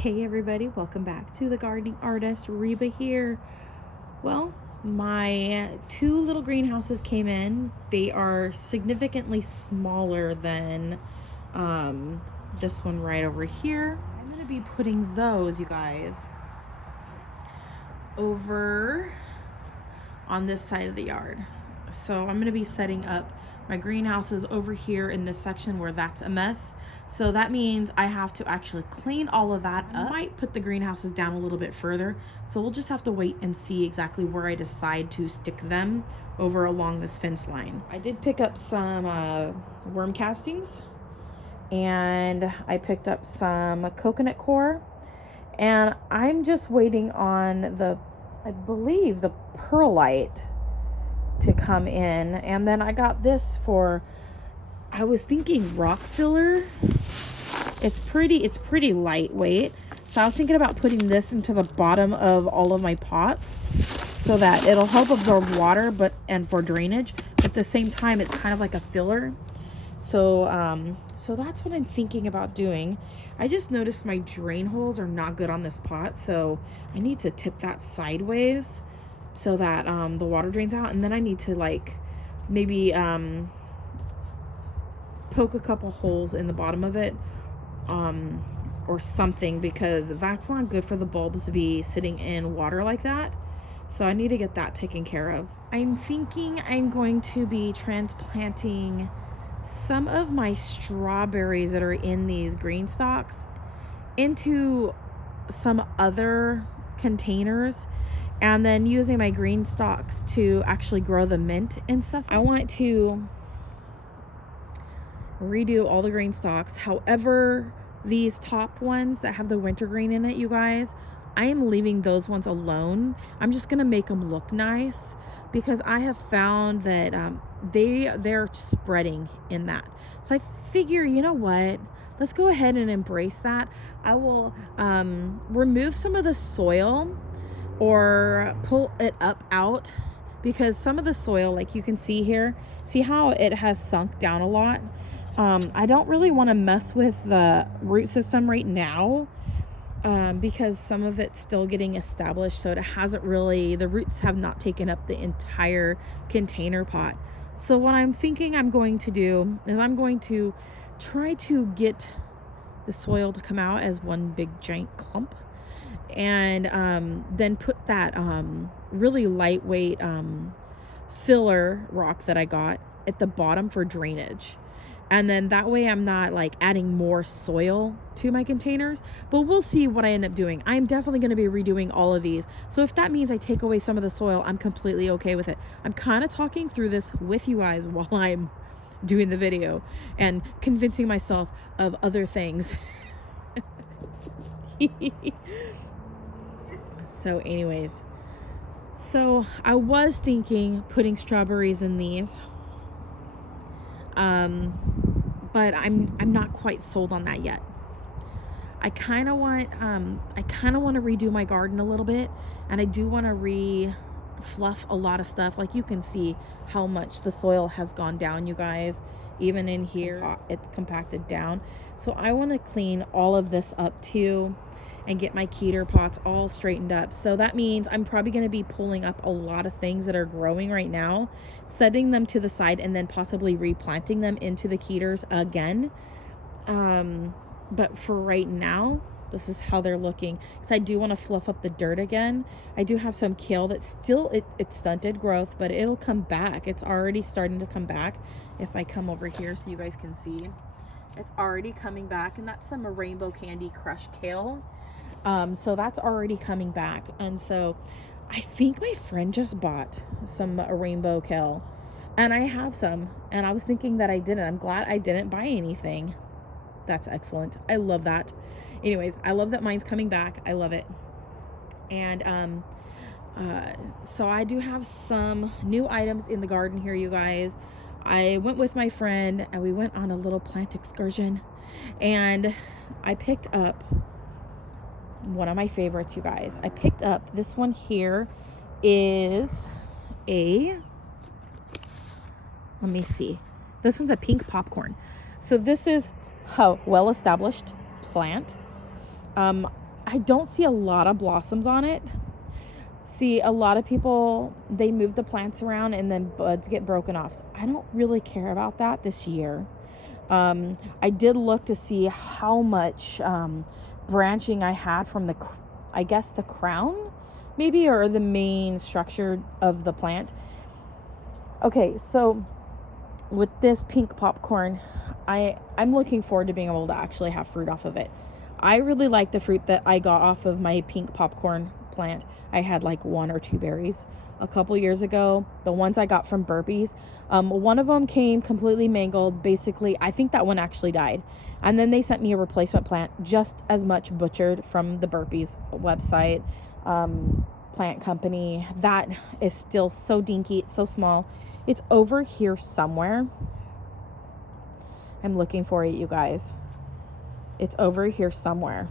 Hey everybody, welcome back to the gardening artist. Reba here. Well, my two little greenhouses came in. They are significantly smaller than this one right over here. I'm going to be putting those, you guys, over on this side of the yard. So I'm going to be setting up my greenhouses over here in this section where that's a mess. So that means I have to actually clean all of that up. I might put the greenhouses down a little bit further. So we'll just have to wait and see exactly where I decide to stick them over along this fence line. I did pick up some worm castings, and I picked up some coconut coir, and I'm just waiting on I believe the perlite to come in. And then I got this I was thinking rock filler. It's pretty lightweight. So I was thinking about putting this into the bottom of all of my pots so that it'll help absorb water and for drainage. But at the same time, it's kind of like a filler. So that's what I'm thinking about doing. I just noticed my drain holes are not good on this pot, so I need to tip that sideways so that the water drains out. And then I need to maybe poke a couple holes in the bottom of it or something, because that's not good for the bulbs to be sitting in water like that. So I need to get that taken care of. I'm thinking I'm going to be transplanting some of my strawberries that are in these green stalks into some other containers, and then using my green stalks to actually grow the mint and stuff. I want to redo all the green stalks. However, these top ones that have the wintergreen in it, you guys, I am leaving those ones alone. I'm just gonna make them look nice, because I have found that they're spreading in that. So I figure, you know what, let's go ahead and embrace that. I will remove some of the soil or pull it out, because some of the soil, like you can see here, see how it has sunk down a lot. I don't really want to mess with the root system right now, because some of it's still getting established, so it hasn't really, the roots have not taken up the entire container pot. So what I'm thinking I'm going to do is I'm going to try to get the soil to come out as one big giant clump, and then put that really lightweight filler rock that I got at the bottom for drainage. And then that way I'm not adding more soil to my containers, but we'll see what I end up doing. I'm definitely going to be redoing all of these. So if that means I take away some of the soil, I'm completely okay with it. I'm kind of talking through this with you guys while I'm doing the video and convincing myself of other things. So anyways, so I was thinking putting strawberries in these. But I'm not quite sold on that yet. I kind of want to redo my garden a little bit, and I do want to fluff a lot of stuff. Like you can see how much the soil has gone down, you guys. Even in here, it's compacted down. So I want to clean all of this up too, and get my keter pots all straightened up. So that means I'm probably going to be pulling up a lot of things that are growing right now, setting them to the side, and then possibly replanting them into the keters again. But for right now, this is how they're looking, because I do want to fluff up the dirt again. I do have some kale that's still, it's stunted growth, but it'll come back. It's already starting to come back. If I come over here so you guys can see, it's already coming back, and that's some rainbow candy crushed kale. So that's already coming back. And so I think my friend just bought some rainbow kale, and I have some, and I was thinking that I didn't. I'm glad I didn't buy anything. That's excellent. I love that. Anyways, I love that mine's coming back. I love it. And so I do have some new items in the garden here, you guys. I went with my friend and we went on a little plant excursion, and I picked up one of my favorites, you guys. I picked up this one here. Is let me see, this one's a pink popcorn. So this is a well-established plant. I don't see a lot of blossoms on it. See, a lot of people, they move the plants around and then buds get broken off. So I don't really care about that this year. I did look to see how much branching I had from the, I guess the crown maybe, or the main structure of the plant. Okay, so with this pink popcorn, I'm looking forward to being able to actually have fruit off of it. I really like the fruit that I got off of my pink popcorn plant. I had like 1 or 2 berries a couple years ago. The ones I got from Burpees, one of them came completely mangled. Basically, I think that one actually died. And then they sent me a replacement plant just as much butchered from the Burpees website, plant company. That is still so dinky. It's so small. It's over here somewhere. I'm looking for it, you guys. It's over here somewhere.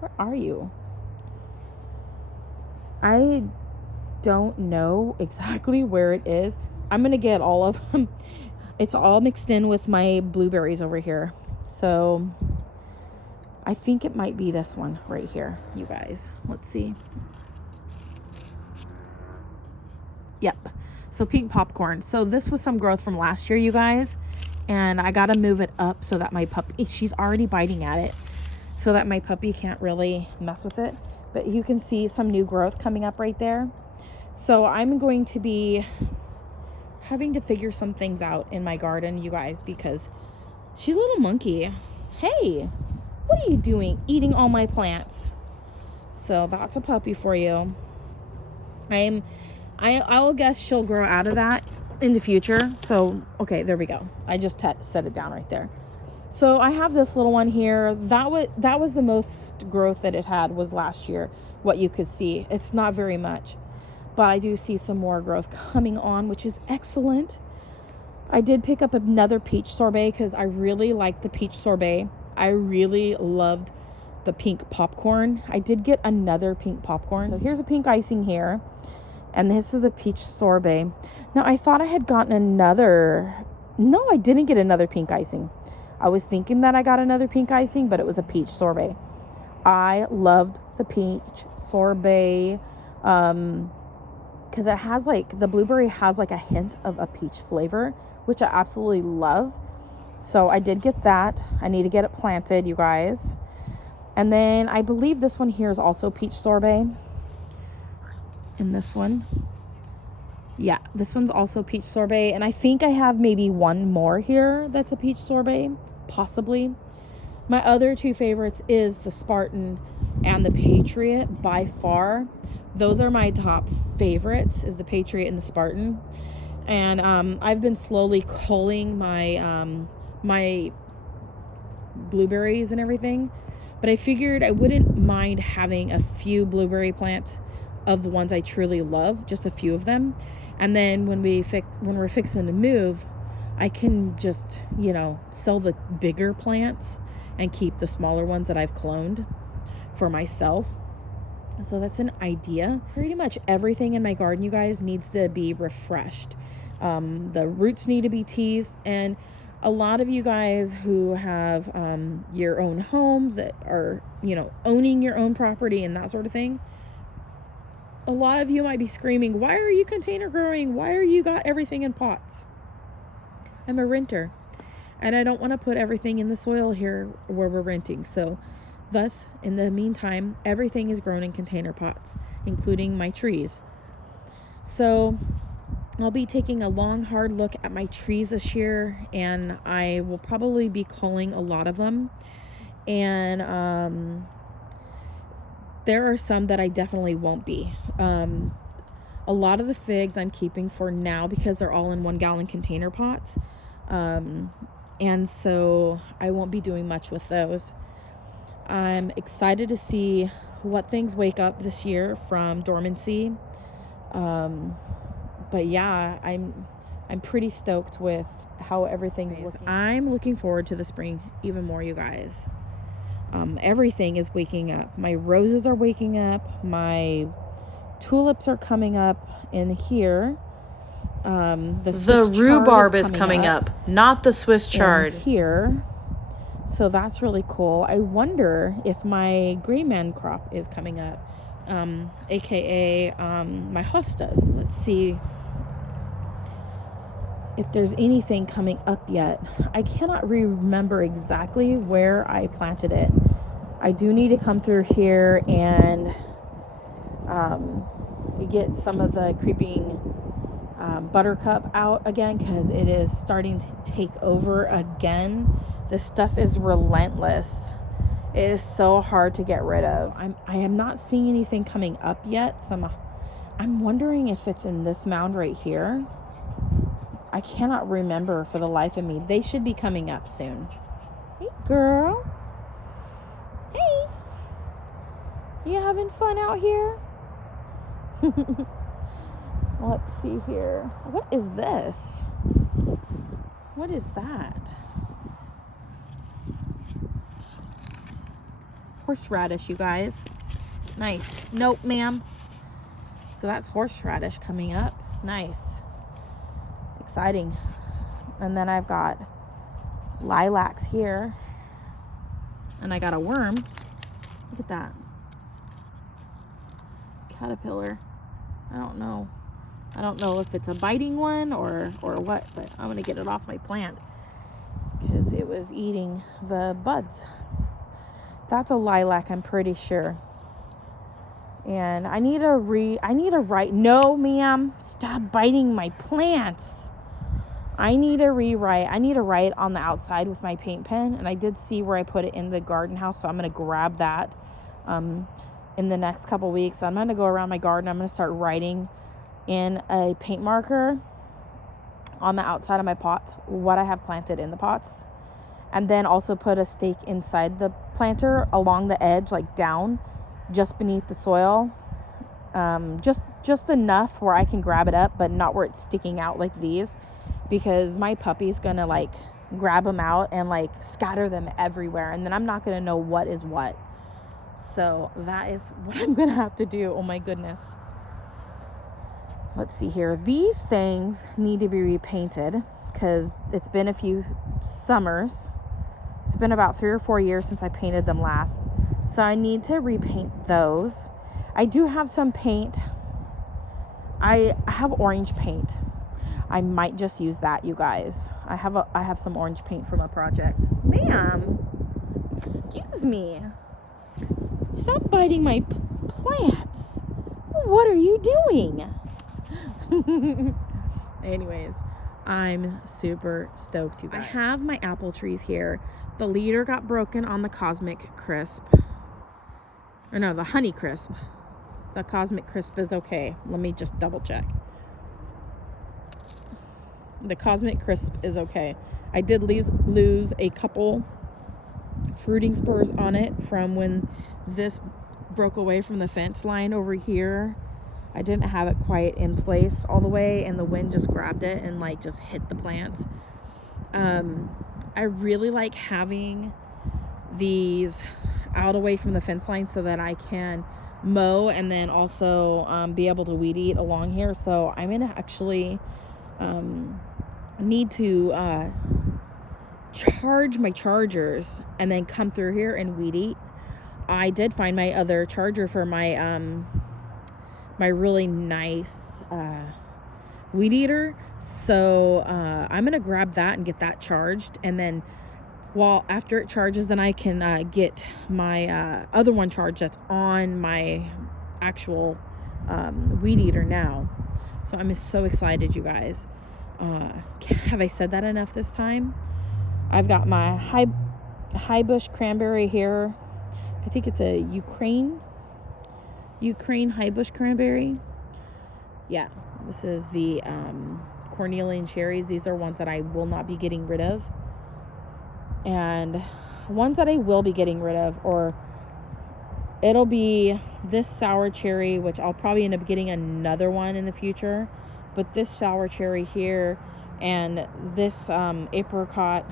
Where are you? I don't know exactly where it is. I'm going to get all of them. It's all mixed in with my blueberries over here. So I think it might be this one right here, you guys. Let's see. Yep. So pink popcorn. So this was some growth from last year, you guys. And I got to move it up so that my puppy, she's already biting at it, so that my puppy can't really mess with it. But you can see some new growth coming up right there. So I'm going to be having to figure some things out in my garden, you guys, because she's a little monkey. Hey, what are you doing? Eating all my plants. So that's a puppy for you. I'll guess she'll grow out of that in the future. So, okay, there we go. I just set it down right there. So I have this little one here. That was the most growth that it had was last year, what you could see. It's not very much, but I do see some more growth coming on, which is excellent. I did pick up another peach sorbet because I really liked the peach sorbet. I really loved the pink popcorn. I did get another pink popcorn. So here's a pink icing here, and this is a peach sorbet. Now I thought I had gotten another. No, I didn't get another pink icing. I was thinking that I got another pink icing, but it was a peach sorbet. I loved the peach sorbet because it has like, the blueberry has like a hint of a peach flavor, which I absolutely love. So I did get that. I need to get it planted, you guys. And then I believe this one here is also peach sorbet. And this one. Yeah, this one's also peach sorbet. And I think I have maybe one more here that's a peach sorbet, possibly. My other 2 favorites is the Spartan and the Patriot by far. Those are my top favorites, is the Patriot and the Spartan. And I've been slowly culling my my blueberries and everything. But I figured I wouldn't mind having a few blueberry plants of the ones I truly love, just a few of them. And then when we're fixing to move, I can just, sell the bigger plants and keep the smaller ones that I've cloned for myself. So that's an idea. Pretty much everything in my garden, you guys, needs to be refreshed. The roots need to be teased. And a lot of you guys who have your own homes that are, owning your own property and that sort of thing, a lot of you might be screaming, why are you container growing? Why are you got everything in pots? I'm a renter, and I don't want to put everything in the soil here where we're renting. So thus, in the meantime, everything is grown in container pots, including my trees. So I'll be taking a long, hard look at my trees this year, and I will probably be culling a lot of them. And there are some that I definitely won't be. A lot of the figs I'm keeping for now because they're all in 1 gallon container pots. And so I won't be doing much with those. I'm excited to see what things wake up this year from dormancy. But yeah, I'm pretty stoked with how everything's looking. I'm looking forward to the spring even more, you guys. Everything is waking up. My roses are waking up. My tulips are coming up in here. The rhubarb is coming up, not the Swiss chard. here. So that's really cool. I wonder if my gray man crop is coming up, aka my hostas. Let's see if there's anything coming up yet. I cannot remember exactly where I planted it. I do need to come through here and get some of the creeping buttercup out again, because it is starting to take over again. This stuff is relentless. It is so hard to get rid of. I am not seeing anything coming up yet. So I'm wondering if it's in this mound right here. I cannot remember for the life of me. They should be coming up soon. Hey, girl. Hey. You having fun out here? Let's see here. What is this? What is that? Horseradish, you guys. Nice. Nope, ma'am. So that's horseradish coming up. Nice. Exciting. And then I've got lilacs here. And I got a worm. Look at that. Caterpillar. I don't know if it's a biting one or what, but I'm gonna get it off my plant because it was eating the buds. That's a lilac, I'm pretty sure. And I need to write. No, ma'am, stop biting my plants. I need to write on the outside with my paint pen, and I did see where I put it in the garden house, so I'm gonna grab that in the next couple weeks. I'm gonna go around my garden. I'm gonna start writing in a paint marker on the outside of my pots what I have planted in the pots, and then also put a stake inside the planter along the edge, like down just beneath the soil, just enough where I can grab it up, but not where it's sticking out like these, because my puppy's gonna like grab them out and like scatter them everywhere, and then I'm not gonna know what is what. So that is what I'm gonna have to do. Oh my goodness. Let's see here. These things need to be repainted because it's been a few summers. It's been about 3 or 4 years since I painted them last. So I need to repaint those. I do have some paint. I have orange paint. I might just use that, you guys. I have some orange paint from a project. Ma'am, excuse me. Stop biting my plants. What are you doing? Anyways, I'm super stoked, you guys. I have my apple trees here. The leader got broken on the Cosmic Crisp. Or no, the Honey Crisp. The Cosmic Crisp is okay. Let me just double check. The Cosmic Crisp is okay. I did lose a couple fruiting spurs on it from when this broke away from the fence line over here. I didn't have it quite in place all the way, and the wind just grabbed it and like just hit the plants. I really like having these out away from the fence line so that I can mow and then also be able to weed eat along here. So I'm gonna actually need to charge my chargers and then come through here and weed eat. I did find my other charger for my my really nice weed eater, so I'm gonna grab that and get that charged, and then after it charges, then I can get my other one charged that's on my actual weed eater now. So I'm so excited, you guys. Have I said that enough this time? I've got my high bush cranberry here. I think it's a Ukraine high bush cranberry. Yeah, this is the Cornelian cherries. These are ones that I will not be getting rid of. And ones that I will be getting rid of, or it'll be this sour cherry, which I'll probably end up getting another one in the future. But this sour cherry here and this apricot,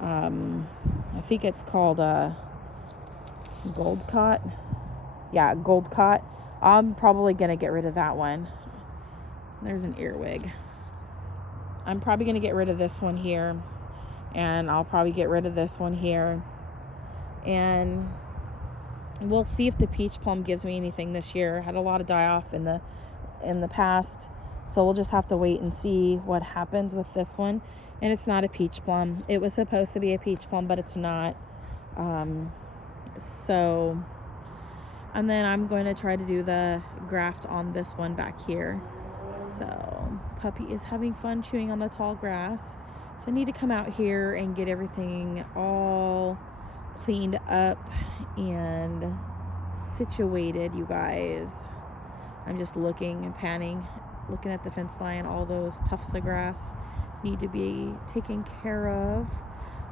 I think it's called Goldcott. Yeah, Goldcott. I'm probably going to get rid of that one. There's an earwig. I'm probably going to get rid of this one here. and I'll probably get rid of this one here. And we'll see if the peach plum gives me anything this year. I had a lot of die off in the past, so we'll just have to wait and see what happens with this one. And it's not a peach plum. It was supposed to be a peach plum, but it's not. So, and then I'm going to try to do the graft on this one back here. So puppy is having fun chewing on the tall grass. So I need to come out here and get everything all cleaned up and situated, you guys. I'm just looking and panning, looking at the fence line. All those tufts of grass need to be taken care of.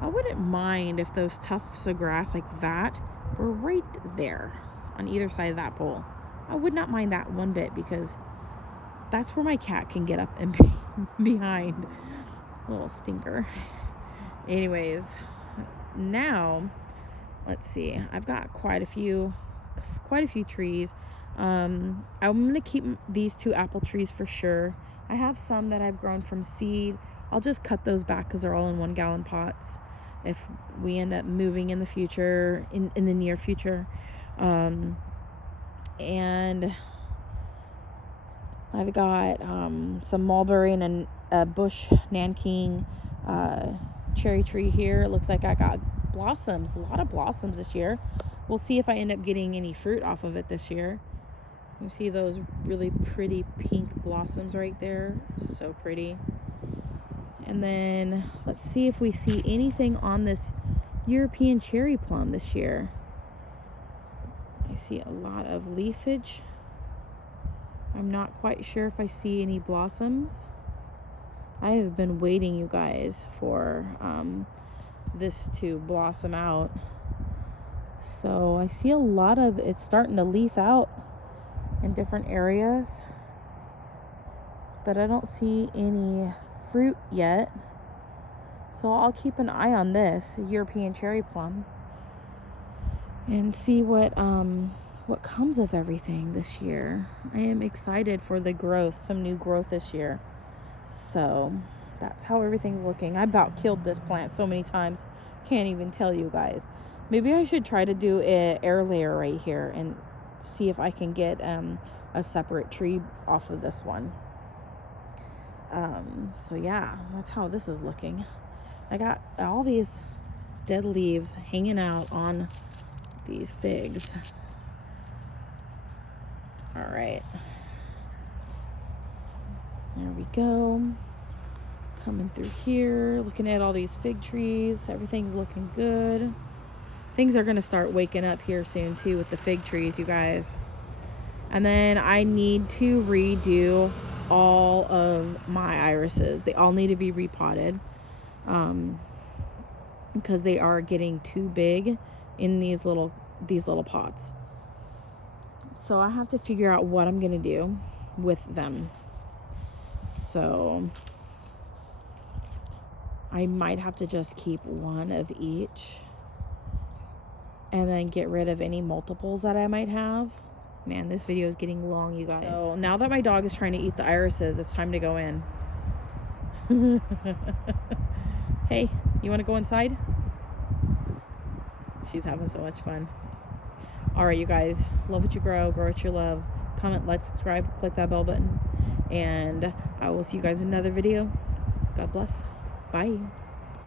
I wouldn't mind if those tufts of grass like that were right there on either side of that pole. I would not mind that one bit, because that's where my cat can get up and be behind. Little stinker. Anyways, now let's see. I've got quite a few trees. I'm gonna keep these 2 apple trees for sure. I have some that I've grown from seed. I'll just cut those back because they're all in 1-gallon pots if we end up moving in the future, in the near future. And I've got some mulberry and a bush Nanking cherry tree here. It looks like I got blossoms, a lot of blossoms this year. We'll see if I end up getting any fruit off of it this year. You see those really pretty pink blossoms right there, so pretty. And then let's see if we see anything on this European cherry plum this year. I see a lot of leafage. I'm not quite sure if I see any blossoms. I have been waiting, you guys, for this to blossom out. So I see a lot of it's starting to leaf out in different areas, but I don't see any fruit yet. So I'll keep an eye on this European cherry plum and see what comes of everything this year. I am excited for the growth, some new growth this year. So that's how everything's looking. I about killed this plant so many times, can't even tell you guys. Maybe I should try to do an air layer right here and see if I can get a separate tree off of this one. So yeah, that's how this is looking. I got all these dead leaves hanging out on these figs. All right, there we go. Coming through here, looking at all these fig trees. Everything's looking good. Things are gonna start waking up here soon too with the fig trees, you guys. And then I need to redo all of my irises. They all need to be repotted because they are getting too big in these little pots. So I have to figure out what I'm gonna do with them. So I might have to just keep one of each and then get rid of any multiples that I might have. Man, this video is getting long, you guys. So now that my dog is trying to eat the irises, it's time to go in. Hey, you want to go inside? She's having so much fun. All right, you guys, love what you grow what you love. Comment, like, subscribe, click that bell button, and I will see you guys in another video. God bless. Bye.